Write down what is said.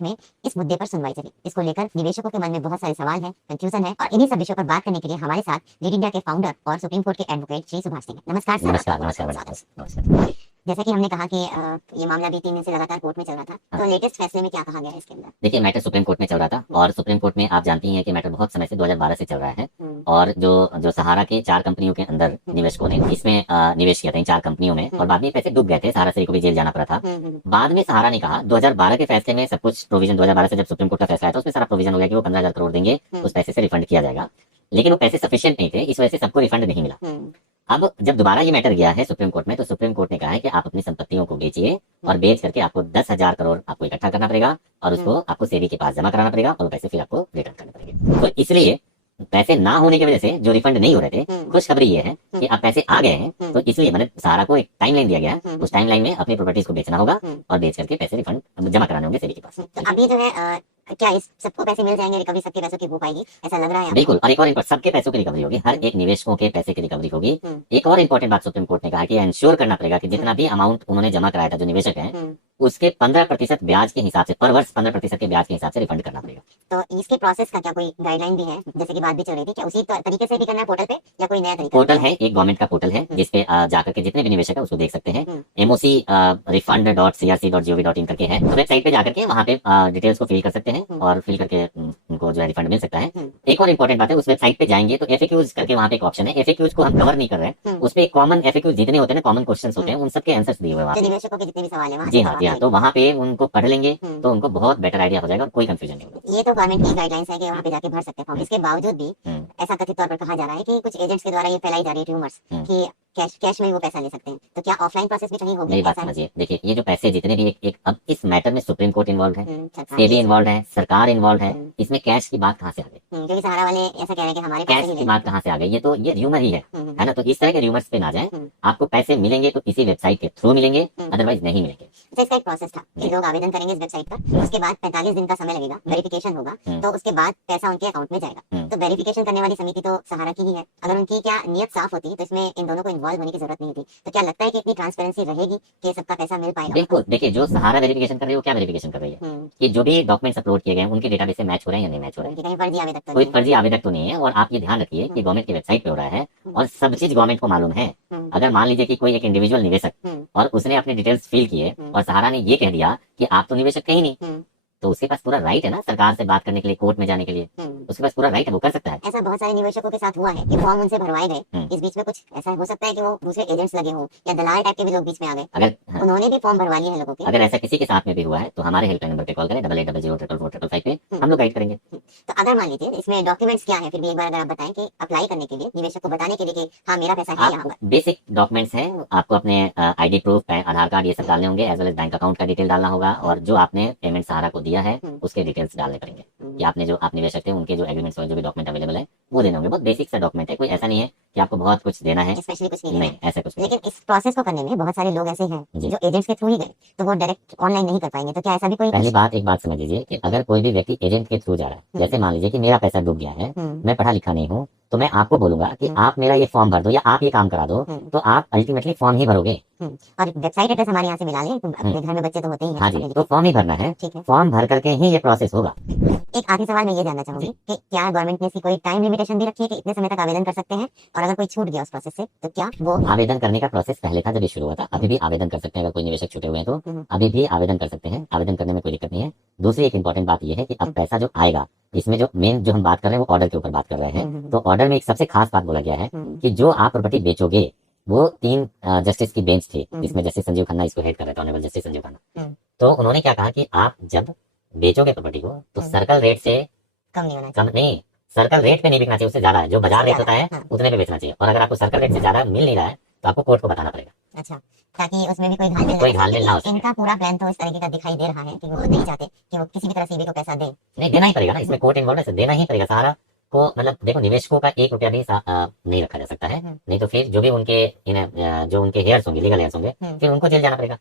में इस मुद्दे पर सुनवाई चली। इसको लेकर निवेशकों के मन में बहुत सारे सवाल हैं, कंफ्यूजन है और इन्हीं सब विषयों पर बात करने के लिए हमारे साथ लीड इंडिया के फाउंडर और सुप्रीम कोर्ट के एडवोकेट श्री सुभाष सिंह हैं। नमस्कार सर। नमस्कार नमस्कार नमस्कार। जैसा कि हमने कहा कि ये मामला भी 3 दिन से लगातार कोर्ट में चल रहा था, तो लेटेस्ट फैसले में क्या कहा गया है इसके अंदर? देखिए, मैटर सुप्रीम कोर्ट में चल रहा था और सुप्रीम कोर्ट में आप जानती हैं कि मैटर बहुत समय से 2012 से चल रहा है। और जो जो सहारा के 4 कंपनियों के अंदर निवेशकों ने इसमें निवेश किया था, इन 4 कंपनियों में, और बाद में पैसे डूब गए थे। सहारा से को भी जेल जाना पड़ा था। बाद में सहारा ने कहा 2012 के फैसले में सब कुछ प्रोविजन, 2012 से जब सुप्रीम कोर्ट का फैसला आया था उसमें सारा प्रोविजन हो गया कि वो 15,000 करोड़ देंगे, उस पैसे से रिफंड किया जाएगा। लेकिन वो पैसे सफिशिएंट नहीं थे, इस वजह से सबको रिफंड नहीं मिला। अब जब दोबारा ये मैटर गया है सुप्रीम कोर्ट में, तो सुप्रीम कोर्ट ने कहा है कि आप अपनी संपत्तियों को बेचिए और बेच करके आपको 10,000 करोड़ आपको इकट्ठा करना पड़ेगा और उसको आपको सेबी के पास जमा कराना पड़ेगा और वो पैसे फिर आपको रिटर्न करने पड़ेंगे। तो इसलिए पैसे ना होने की वजह से जो रिफंड नहीं हो रहे थे, खुशखबरी ये है कि अब पैसे आ गए हैं। तो इसलिए मतलब सहारा को एक टाइमलाइन दिया गया है, उस टाइमलाइन में अपनी प्रॉपर्टीज को बेचना होगा और बेच करके पैसे रिफंड जमा कराने होंगे सेबी के पास। तो अभी जो है क्या इस सबको पैसे मिल जाएंगे, रिकवरी सबके पैसों की हो पाएगी, ऐसा लग रहा है? बिल्कुल। और एक और इम्पोर्टेंट, सबके पैसों की रिकवरी होगी, हर एक निवेशकों के पैसे की रिकवरी होगी। एक और इम्पोर्टेंट बात सुप्रीम कोर्ट ने कहा कि इंश्योर करना पड़ेगा कि जितना भी अमाउंट उन्होंने जमा कराया था, जो निवेशक हैं, उसके 15% ब्याज के हिसाब से, पर वर्ष 15% के ब्याज के हिसाब से रिफंड करना पड़ेगा। तो इसके प्रोसेस का क्या कोई गाइडलाइन भी है? जैसे कि बात भी चल रही थी, क्या उसी तरीके से भी करना है पोर्टल पे या कोई नया तरीका? पोर्टल है, एक गवर्नमेंट का पोर्टल है जिसपे जाकर के जितने भी निवेशक है उसको देख सकते हैं। MOC refund.crc.gov.in करके है, तो वेबसाइट पे जाकर के वहाँ पे डिटेल्स को फिल कर सकते हैं और फिल करके उनको जो है रिफंड मिल सकता है। एक और इम्पोर्टेंट बात है, उस वेबसाइट पे जाएंगे तो FAQs करके वहाँ पे एक ऑप्शन है। FAQs को हम कवर नहीं कर रहे हैं, उस पे कॉमन FAQs जितने होते हैं ना, कॉमन क्वेश्चंस होते हैं, उन सबके आंसर्स दिए हुए हैं। निवेशकों के जितने भी सवाल है, जी हाँ, तो वहाँ पे उनको पढ़ लेंगे तो उनको बहुत बेटर आइडिया हो जाएगा और कोई कंफ्यूजन नहीं होगा। ये तो गवर्नमेंट की गाइडलाइंस है कि वहाँ पे जाके भर सकते हैं फॉर्म। इसके बावजूद भी ऐसा कथित तौर पर कहा जा रहा है कि कुछ एजेंट्स के द्वारा ये फैलाई जा रही है रूमर्स कि कैश में वो पैसा ले सकते हैं, तो क्या ऑफलाइन प्रोसेस भी कहीं होगी? मेरी बात समझिए, देखिए ये जो पैसे जितने भी एक अब इस मैटर में सुप्रीम कोर्ट इन्वॉल्व है, सेबी इन्वॉल्व है, सरकार इन्वॉल्व है, इसमें कैश की बात कहाँ से आ गई? क्योंकि सहारा वाले ऐसा कह रहे हैं कि हमारे कैश की बात कहाँ से आ गई? ये तो ये र्यूमर ही है ना। तो इस तरह के र्यूमर्स पे ना जाए। आपको पैसे मिलेंगे तो इसी वेबसाइट के थ्रू मिलेंगे, अदरवाइज नहीं मिलेंगे। इसका एक प्रोसेस था कि लोग आवेदन करेंगे इस वेबसाइट पर, उसके बाद 45 दिन का समय लगेगा, वेरिफिकेशन होगा, तो उसके बाद पैसा उनके अकाउंट में जाएगा। तो वेरिफिकेशन करने वाली समिति तो सहारा की ही है। अगर उनकी क्या नियत साफ होती तो इसमें इन दोनों को इन्वॉल्व होने की जरूरत नहीं थी। तो क्या लगता है कि इतनी ट्रांसपेरेंसी रहेगी कि सबका पैसा मिल पाएगा? बिल्कुल। देखिए, जो सहारा वेरिफिकेशन कर रही है वो क्या वेरिफिकेशन कर रही है कि जो भी डॉक्यूमेंट्स अपलोड किए गए हैं उनके डेटाबेस से मैच हो रहे हैं या नहीं मैच हो रहे हैं, कहीं फर्जी आवेदक तो कोई फर्जी आवेदक तो नहीं है। और आप ये ध्यान रखिए कि गवर्नमेंट की वेबसाइट पे हो रहा है और सब चीज गवर्नमेंट को मालूम है। अगर मान लीजिए कि कोई एक इंडिविजुअल निवेशक और उसने अपने डिटेल्स फिल किए और सहारा ने ये कह दिया कि आप तो निवेशक कहीं नहीं, तो उसके पास पूरा राइट है ना सरकार से बात करने के लिए, कोर्ट में जाने के लिए। उसके पास पूरा राइट है, वो कर सकता है। ऐसा बहुत सारे निवेशकों के साथ हुआ है कि फॉर्म उनसे भरवाए गए, इस बीच में कुछ ऐसा हो सकता है कि वो दूसरे एजेंट्स लगे हो या दलाल टाइप के भी लोग बीच में आ गए, अगर उन्होंने भी फॉर्म भरवा लिए हैं लोगों के। अगर ऐसा किसी के साथ में भी हुआ है तो हमारे हेल्पलाइन नंबर पे कॉल करें, 88004445 पे, हम लोग गाइड करेंगे। तो अगर मान लीजिए इसमें डॉक्यूमेंट्स क्या है, फिर भी एक बार अगर आप बताएं कि अप्लाई करने के लिए निवेशक को बताने के लिए कि हाँ मेरा पैसा है यहाँ पर। बेसिक डॉक्यूमेंट्स हैं, आपको अपने ID प्रूफ, आधार कार्ड, ये सब डालने होंगे, as well as bank account का डिटेल डालना होगा और जो आपने पेमेंट सहारा को दिया है उसके डिटेल्स डालने पड़ेंगे कि आपने जो आप निवेशक थे उनके जो एग्रीमेंट्स और जो भी डॉक्यूमेंट अवेलेबल है वो देने होंगे। बहुत बेसिक सा डॉक्यूमेंट है, कोई ऐसा नहीं है कि आपको बहुत कुछ देना है, स्पेशली कुछ नहीं ऐसा कुछ नहीं। लेकिन इस प्रोसेस को करने में बहुत सारे लोग ऐसे हैं जो एजेंट्स के थ्रू ही गए, तो वो डायरेक्ट ऑनलाइन नहीं कर पाएंगे, तो क्या ऐसा भी कोई? पहली बात, एक बात समझ लीजिए कि अगर कोई भी व्यक्ति एजेंट के थ्रू जा रहा है, जैसे मान लीजिए कि मेरा पैसा डूब गया है, मैं पढ़ा लिखा नहीं हूँ, तो मैं आपको बोलूंगा कि आप मेरा ये फॉर्म भर दो या आप ये काम करा दो, तो आप अल्टीमेटली फॉर्म ही भरोगे। और वेबसाइट एड्रेस हमारे यहाँ से मिला लें, अपने घर में बच्चे तो होते ही हैं। हाँ जी, तो फॉर्म ही भरना है, फॉर्म भर करके ही ये प्रोसेस होगा। एक आखिरी सवाल मैं ये जानना चाहूंगी कि क्या गवर्नमेंट ने इसकी कोई टाइम लिमिटेशन भी रखी है कि इतने समय तक आवेदन कर सकते हैं, और अगर कोई छूट गया उस प्रोसेस से तो क्या वो? आवेदन करने का प्रोसेस पहले था जब ये शुरू हुआ था, अभी भी आवेदन कर सकते हैं। अगर कोई निवेशक छूटे हुए हैं तो अभी भी आवेदन कर सकते हैं, आवेदन करने में कोई दिक्कत नहीं है। दूसरी एक इंपॉर्टेंट बात यह है कि अब पैसा जो आएगा, इसमें जो मेन जो हम बात कर रहे हैं वो ऑर्डर के ऊपर बात कर रहे हैं। तो ऑर्डर में एक सबसे खास बात बोला गया है कि जो आप प्रॉपर्टी बेचोगे, वो 3 जस्टिस की बेंच थी, जिसमें जस्टिस संजीव खन्ना इसको हेड कर रहे थे, ऑनरेबल जस्टिस संजीव खन्ना। तो उन्होंने क्या कहा कि आप जब बेचोगे प्रॉपर्टी को तो सर्कल रेट से कम नहीं होना कम नहीं, सर्कल रेट पे नहीं बिकना चाहिए, उससे ज्यादा है जो बाजार रेट होता है उतने पे बेचना चाहिए। और अगर आपको सर्कल रेट से ज्यादा मिल नहीं रहा है तो आपको कोर्ट को बताना पड़ेगा। अच्छा, ताकि उसमें भी कोई घालमेल ना हो। इनका पूरा प्लान तो इस तरीके का दिखाई दे रहा है कि वो नहीं चाहते कि वो किसी भी तरह सेबी को पैसा दे। नहीं, देना ही पड़ेगा ना, इसमें कोर्ट इन्वॉल्व है, देना ही पड़ेगा सहारा को। मतलब देखो, निवेशकों का 1 रुपया भी नहीं रखा जा सकता है, नहीं तो फिर जो भी उनके जो उनके हेयर्स होंगे, लीगल हेयर्स होंगे, फिर उनको जेल जाना पड़ेगा।